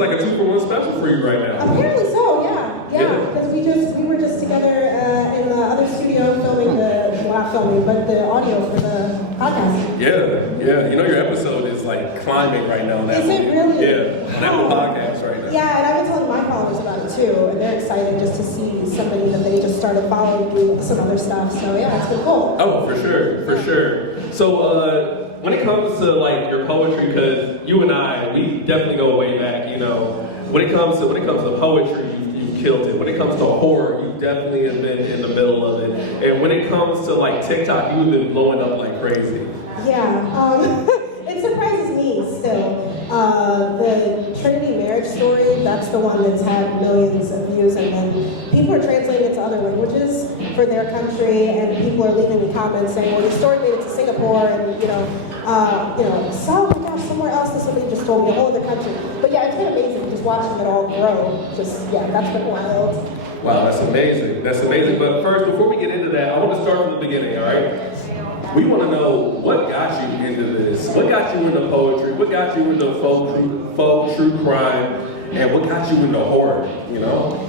like a 2-for-1 special for you right now. Apparently so, yeah. Because we were just together in the other studio filming not filming, but the audio for the podcast. Yeah. You know your episode is like climbing right now. Is it really? Yeah, on Apple Podcasts right now. Yeah, and I've been telling my followers about it too, and they're excited just to see somebody that they just started following do some other stuff. So yeah, it's been cool. Oh, for sure. So when it comes to like your poetry, because you and I, we definitely go way back. You know, when it comes to poetry, you killed it. When it comes to horror, you definitely have been in the middle of it. And when it comes to like TikTok, you've been blowing up like crazy. Yeah, it surprises me still. The Trinity marriage story, that's the one that's had millions of views, and then people are translating it to other languages for their country, and people are leaving me comments saying, well, the story made it to Singapore, and so oh my gosh, somewhere else, and somebody just told me a whole other country. But yeah, it's been amazing just watching it all grow. That's been wild. Wow, that's amazing. But first, before we get into that, I want to start from the beginning, all right? We want to know what got you into this. What got you into poetry? What got you into faux true crime? And what got you into horror, you know?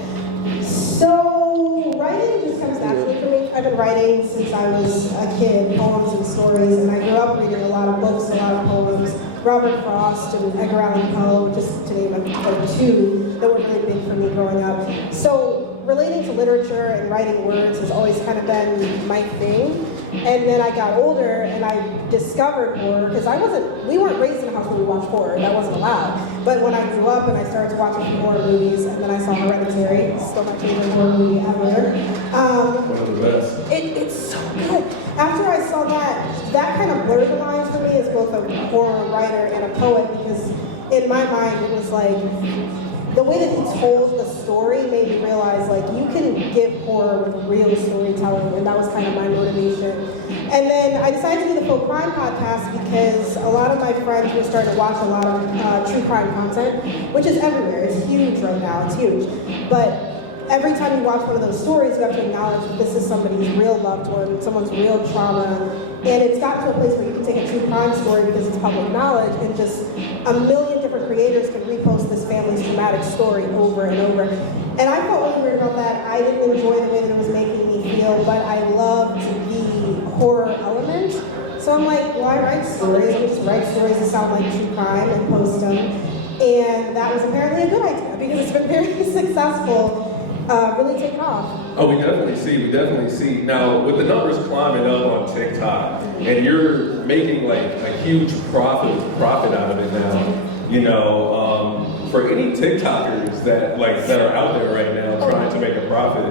So, writing just comes naturally for me. I've been writing since I was a kid, poems and stories, and I grew up reading a lot of books, a lot of poems. Robert Frost and Edgar Allan Poe, just to name like two that were really big for me growing up. So, relating to literature and writing words has always kind of been my thing. And then I got older and I discovered horror, because we weren't raised in a house where we watched horror, that wasn't allowed. But when I grew up and I started watching horror movies, and then I saw Hereditary, still my favorite horror movie ever. One of the best. It's so good. After I saw that kind of blurred the lines for me as both a horror writer and a poet, because in my mind it was like, the way that he told the story made me realize, like, you can give horror with real storytelling, and that was kind of my motivation. And then I decided to do the Faux Crime podcast because a lot of my friends were starting to watch a lot of true crime content, which is everywhere. It's huge right now. It's huge. But every time you watch one of those stories, you have to acknowledge that this is somebody's real loved one, someone's real trauma. And it's gotten to a place where you can take a true crime story because it's public knowledge, and just a million different creators can repost this family's traumatic story over and over. And I felt really weird about that. I didn't enjoy the way that it was making me feel, but I loved the horror element. So I'm like, well, I write stories. I just write stories that sound like true crime and post them. And that was apparently a good idea because it's been very successful. Really take off. Oh, we definitely see. Now, with the numbers climbing up on TikTok, and you're making like a huge profit out of it now, you know, for any TikTokers that are out there right now trying to make a profit,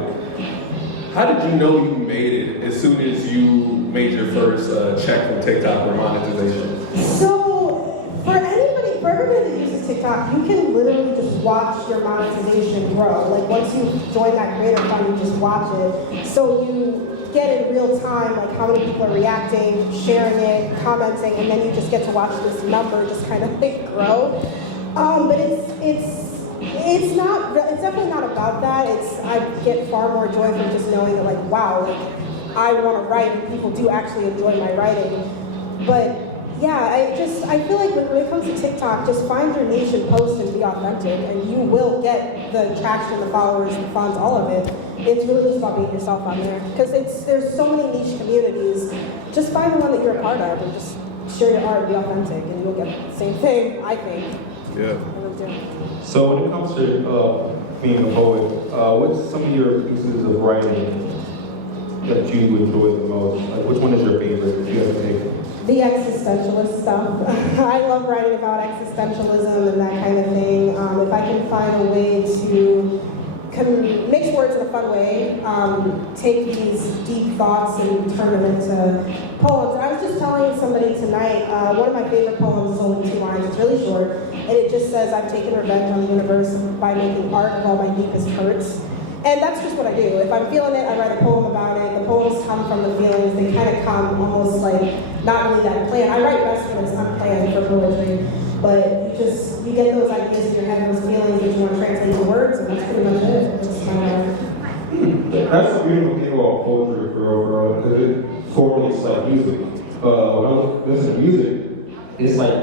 how did you know you made it as soon as you made your first check from TikTok for monetization? So, for everybody that uses TikTok, you can literally just watch your monetization grow. Like, once you join that creator fund, you just watch it. So you get in real time, like, how many people are reacting, sharing it, commenting, and then you just get to watch this number just kind of grow. But it's definitely not about that. I get far more joy from just knowing that, like, wow, like, I want to write and people do actually enjoy my writing. But yeah, I feel like when it comes to TikTok, just find your niche and post and be authentic, and you will get the traction, the followers, the funds, all of it. It's really just about being yourself on there, because there's so many niche communities. Just find the one that you're a part of and just share your art, be authentic, and you'll get the same thing, I think. Yeah. So when it comes to being a poet, what's some of your pieces of writing that you enjoy the most? Like, which one is your favorite, if you have to take? The existentialist stuff. I love writing about existentialism and that kind of thing. If I can find a way to mix words in a fun way, take these deep thoughts and turn them into poems. And I was just telling somebody tonight, one of my favorite poems is only 2 lines. It's really short, and it just says, I've taken revenge on the universe by making art of all my deepest hurts. And that's just what I do. If I'm feeling it, I write a poem about it. The poems come from the feelings. They kind of come almost like not really that planned. I write best when it's unplanned for poetry, but you get those ideas in your head, those feelings that you want to translate to words, and that's pretty much it. That's the beautiful thing about poetry for overall, because it correlates like music. When I listen to music, it's like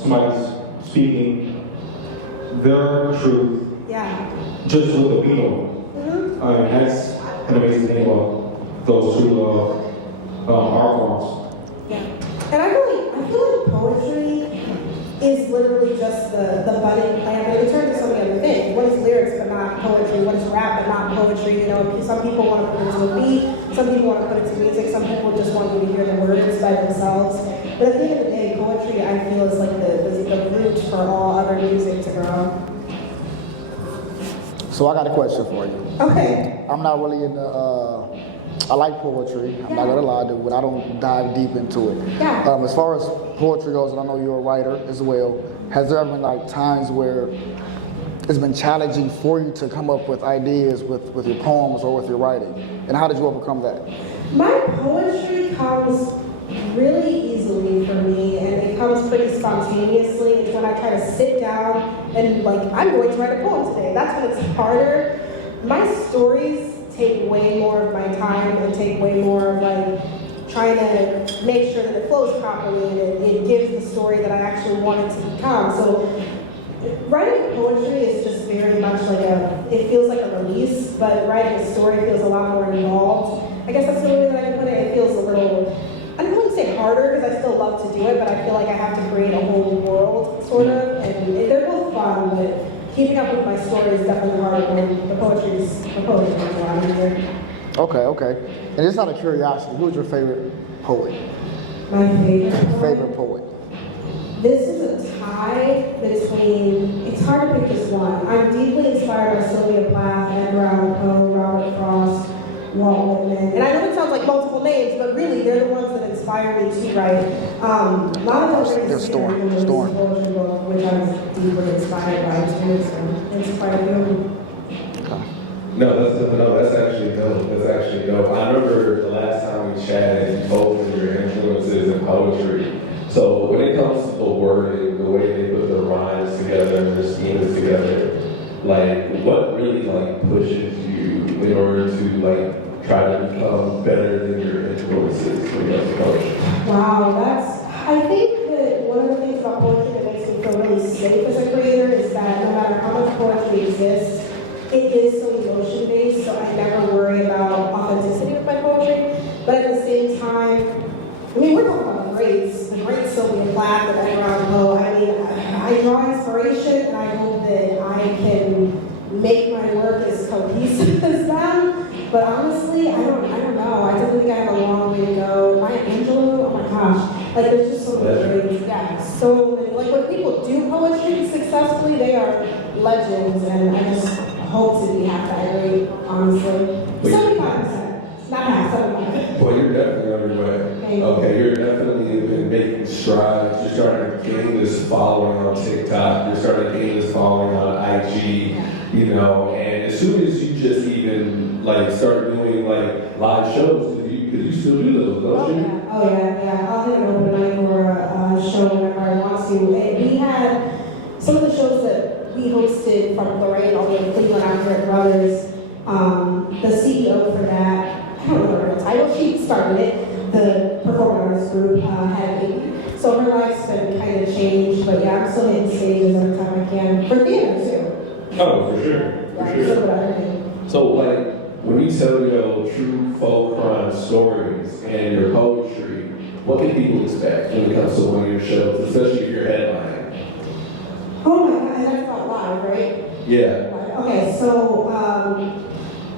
somebody's speaking their truth Yeah. just with a beat on it. That's an amazing thing about those two art forms. Yeah. And I feel like poetry is literally just the budding plant, but it turns to so many other things. What is lyrics but not poetry? What is rap but not poetry? You know, some people want to put it to a beat, some people want to put it to music, some people just want you to hear the words by themselves. But at the end of the day, poetry I feel is like the root for all other music to grow. So I got a question for you. Okay. I'm not really in the, I like poetry, I'm not gonna lie to you, but I don't dive deep into it. Yeah. As far as poetry goes, and I know you're a writer as well, has there ever been like times where it's been challenging for you to come up with ideas with your poems or with your writing? And how did you overcome that? My poetry comes really easily for me, and it comes pretty spontaneously. It's when I try to sit down and like, I'm going to write a poem today. That's when it's harder. My stories take way more of my time and take way more of like trying to make sure that it flows properly and it gives the story that I actually want it to become. So writing poetry is just very much like it feels like a release, but writing a story feels a lot more involved. I guess that's the only way that I can put it. It feels a little, I don't want to say harder because I still love to do it, but I feel like I have to create a whole world, sort of, and they're both fun, but keeping up with my story is definitely harder than the poetry is a lot easier. Okay. And just out of curiosity, who's your favorite poet? My favorite Favorite poet? This is a tie between, it's hard to pick just one. I'm deeply inspired by Sylvia Plath, Edgar Allan Poe, Robert Frost, Walt Whitman. And I know it sounds like multiple names, but really they're the ones that inspire me to write. A lot of those There's Storm. poetry book, which I was deeply inspired by too, so it's quite a few. No, that's actually dope. That's actually dope. I remember the last time we chatted, you told me your influences in poetry. So when it comes to the wording, the way they put the rhymes together and the schemas together, like what really like pushes you in order to like try to become better than your influences when it comes to poetry? Wow, I think that one of the things about poetry that makes me feel really safe as a creator is that no matter how much poetry exists, it is so emotion-based, so I never worry about authenticity with my poetry. But at the same time, I mean, we're talking about the great Sylvia Plath and Edgar Allan Poe. I mean, I draw inspiration, and I hope that I can make my work as cohesive as them. But honestly, I don't know. I definitely think I have a long way to go. Maya Angelou, oh my gosh, like there's just so many great, so many. Like when people do poetry successfully, they are legends, and I just hope to be half that great, honestly. 75%, not half, 75%. Well, you're definitely on your way. Okay, you're definitely been making strides. You're starting to gain this following on TikTok. You're starting to gain this following on IG, you know, and as soon as you just even like start doing like live shows, because you still do those, don't you? Oh yeah. I'll hit an open mic or a show whenever I want to. And we had some of the shows that we hosted from Lorraine all the way to Cleveland after at Brothers. The CEO for that, I don't know her title, she started it. The performing artist group had a baby. So her life's been kind of changed, but yeah, I'm still hitting stages every time I can. For theater too. Oh, for sure. Yeah, so about everything. So like, when you tell your true folk crime stories and your poetry, what can people expect when it comes to one of your shows, especially if you're headlining? Oh my God, and that's about live, right? Yeah. Okay, so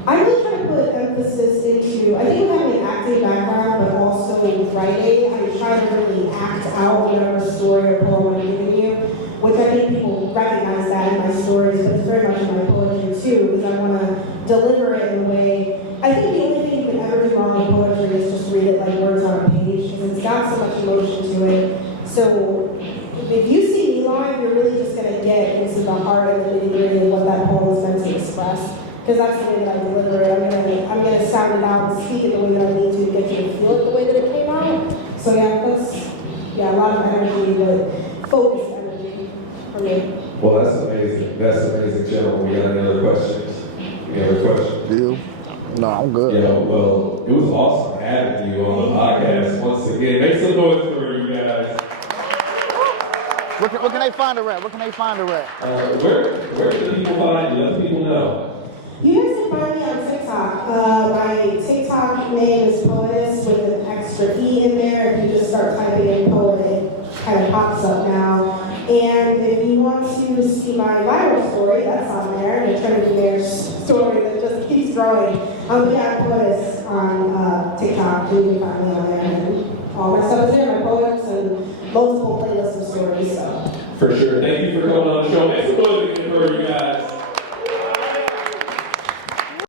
I really try to put emphasis into, I think with having an acting background, but also writing, I try to really act out whatever story or poem I'm giving you, which I think people recognize that in my stories, but it's very much in my poetry too, because I want to deliver it in a way. I think the only thing you can ever do wrong in poetry is just read it like words on a page, because it's got so much emotion to it. So if you see me live, you're really just going to get into the heart and the nitty-gritty of what that poem is meant to express. Because that's the way that I deliver it. I'm gonna sound it out and speak it the way that I need to get you to feel it the way that it came out. So yeah, that's a lot of energy, but focused energy for me. Well, that's amazing. That's amazing, gentlemen. We got any other questions? Any other questions? You? No, I'm good. Yeah, well, it was awesome having you on the podcast once again. Make some noise for you guys. Where can they find her at? Where can they find her at? Where can people find you? Let people know. You guys can find me on TikTok. My TikTok name is Poetess with an extra E in there. If you just start typing in poet, it kind of pops up now. And if you want to see my viral story, that's on there, the Trinity Bear story that just keeps growing. I'm Poetess on TikTok. You can find me on there. And all my stuff is there, my poems and multiple playlists of stories. So. For sure. Thank you for coming on the show. Make some noise again for you guys.